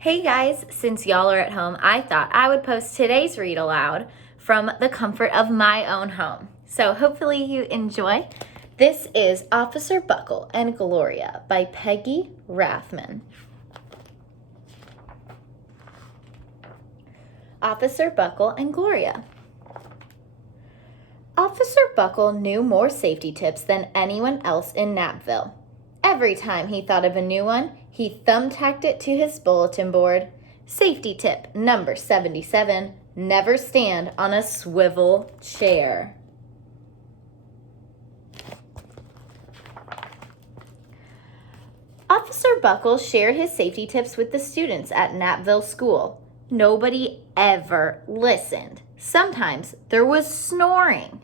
Hey guys, since y'all are at home, I thought I would post today's read aloud from the comfort of my own home. So hopefully you enjoy. This is Officer Buckle and Gloria by Peggy Rathmann. Officer Buckle and Gloria. Officer Buckle knew more safety tips than anyone else in Knappville. Every time he thought of a new one, he thumbtacked it to his bulletin board. Safety tip number 77, never stand on a swivel chair. Officer Buckle shared his safety tips with the students at Knappville School. Nobody ever listened. Sometimes there was snoring.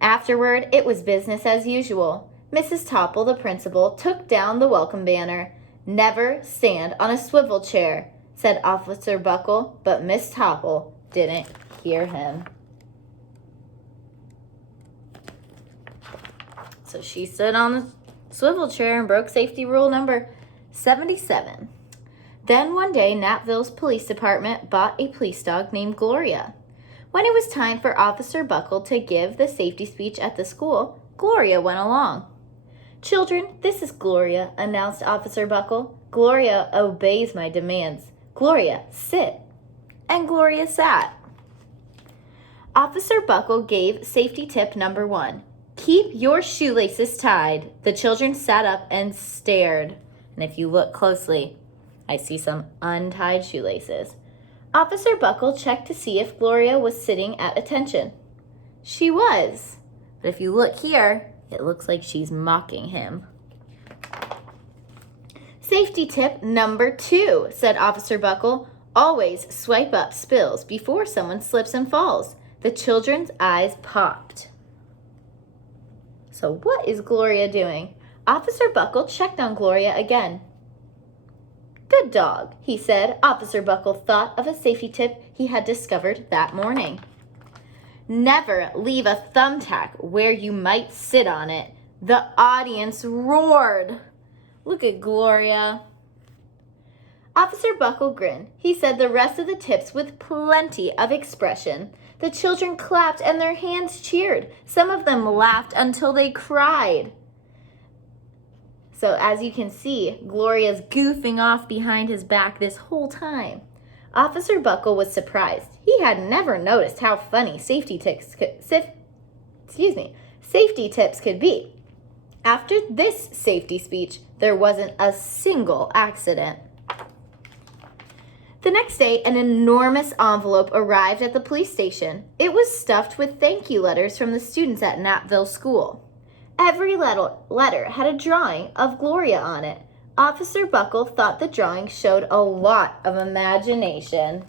Afterward, it was business as usual. Mrs. Topple, the principal, took down the welcome banner. Never stand on a swivel chair, said Officer Buckle, but Miss Topple didn't hear him. So she stood on the swivel chair and broke safety rule number 77. Then one day, Knappville's police department bought a police dog named Gloria. When it was time for Officer Buckle to give the safety speech at the school, Gloria went along. "Children, this is Gloria," announced Officer Buckle. "Gloria obeys my demands. Gloria, sit." And Gloria sat. Officer Buckle gave safety tip number 1. Keep your shoelaces tied. The children sat up and stared. And if you look closely, I see some untied shoelaces. Officer Buckle checked to see if Gloria was sitting at attention. She was. But if you look here, it looks like she's mocking him. Safety tip number 2, said Officer Buckle. Always swipe up spills before someone slips and falls. The children's eyes popped. So what is Gloria doing? Officer Buckle checked on Gloria again. Good dog, he said. Officer Buckle thought of a safety tip he had discovered that morning. Never leave a thumbtack where you might sit on it. The audience roared. Look at Gloria. Officer Buckle grinned. He said the rest of the tips with plenty of expression. The children clapped and their hands cheered. Some of them laughed until they cried. So as you can see, Gloria's goofing off behind his back this whole time. Officer Buckle was surprised. He had never noticed how funny safety tips could be. After this safety speech, there wasn't a single accident. The next day, an enormous envelope arrived at the police station. It was stuffed with thank you letters from the students at Knappville School. Every letter had a drawing of Gloria on it. Officer Buckle thought the drawing showed a lot of imagination.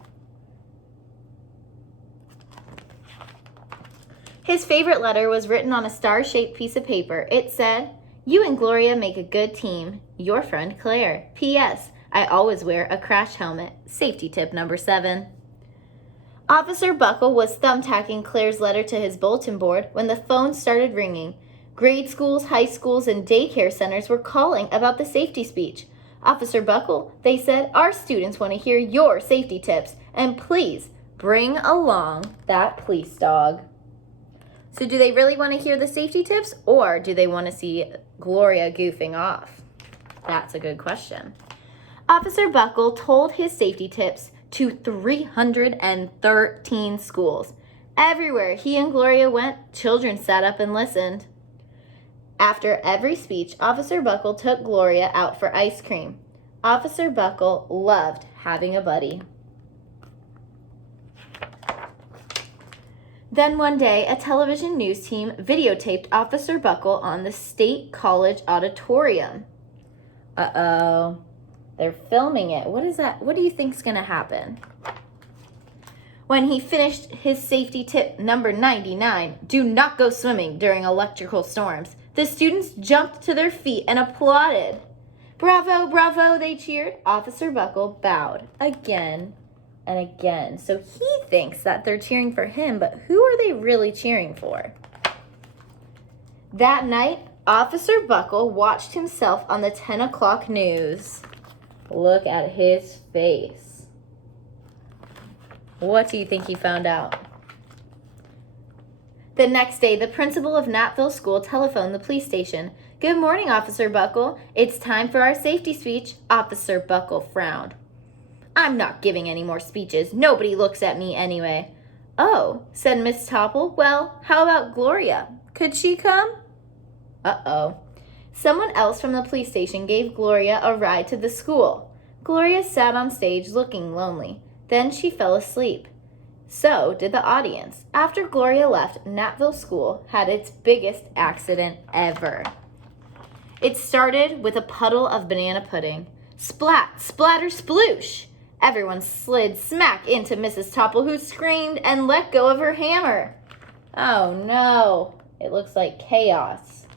His favorite letter was written on a star-shaped piece of paper. It said, "You and Gloria make a good team. Your friend Claire. P.S. I always wear a crash helmet. Safety tip number 7. Officer Buckle was thumbtacking Claire's letter to his bulletin board when the phone started ringing. Grade schools, high schools, and daycare centers were calling about the safety speech. Officer Buckle, they said, our students want to hear your safety tips, and please bring along that police dog. So do they really want to hear the safety tips, or do they want to see Gloria goofing off? That's a good question. Officer Buckle told his safety tips to 313 schools. Everywhere he and Gloria went, children sat up and listened. After every speech, Officer Buckle took Gloria out for ice cream. Officer Buckle loved having a buddy. Then one day, a television news team videotaped Officer Buckle on the State College auditorium. Uh-oh. They're filming it. What is that? What do you think's going to happen? When he finished his safety tip number 99, do not go swimming during electrical storms, the students jumped to their feet and applauded. Bravo, bravo, they cheered. Officer Buckle bowed again and again. So he thinks that they're cheering for him, but who are they really cheering for? That night, Officer Buckle watched himself on the 10 o'clock news. Look at his face. What do you think he found out? The next day, the principal of Natville School telephoned the police station. "Good morning, Officer Buckle. It's time for our safety speech." Officer Buckle frowned. "I'm not giving any more speeches. Nobody looks at me anyway." "Oh," said Miss Topple. "Well, how about Gloria? Could she come?" Uh-oh. Someone else from the police station gave Gloria a ride to the school. Gloria sat on stage looking lonely. Then she fell asleep. So did the audience. After Gloria left, Natville School had its biggest accident ever. It started with a puddle of banana pudding. Splat, splatter, sploosh! Everyone slid smack into Mrs. Topple, who screamed and let go of her hammer. Oh no, it looks like chaos.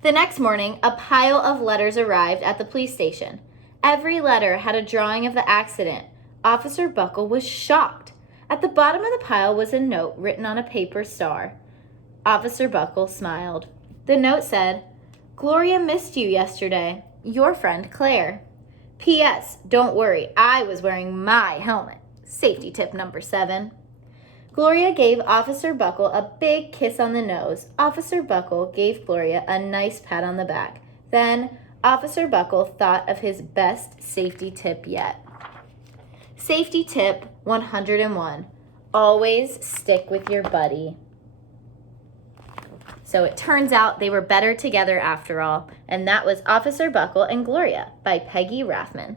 The next morning, a pile of letters arrived at the police station. Every letter had a drawing of the accident. Officer Buckle was shocked. At the bottom of the pile was a note written on a paper star. Officer Buckle smiled. The note said, "Gloria missed you yesterday. Your friend Claire. P.S. Don't worry, I was wearing my helmet. Safety tip number 7. Gloria gave Officer Buckle a big kiss on the nose. Officer Buckle gave Gloria a nice pat on the back. Then Officer Buckle thought of his best safety tip yet. Safety tip 101. Always stick with your buddy. So it turns out they were better together after all, and that was Officer Buckle and Gloria by Peggy Rathmann.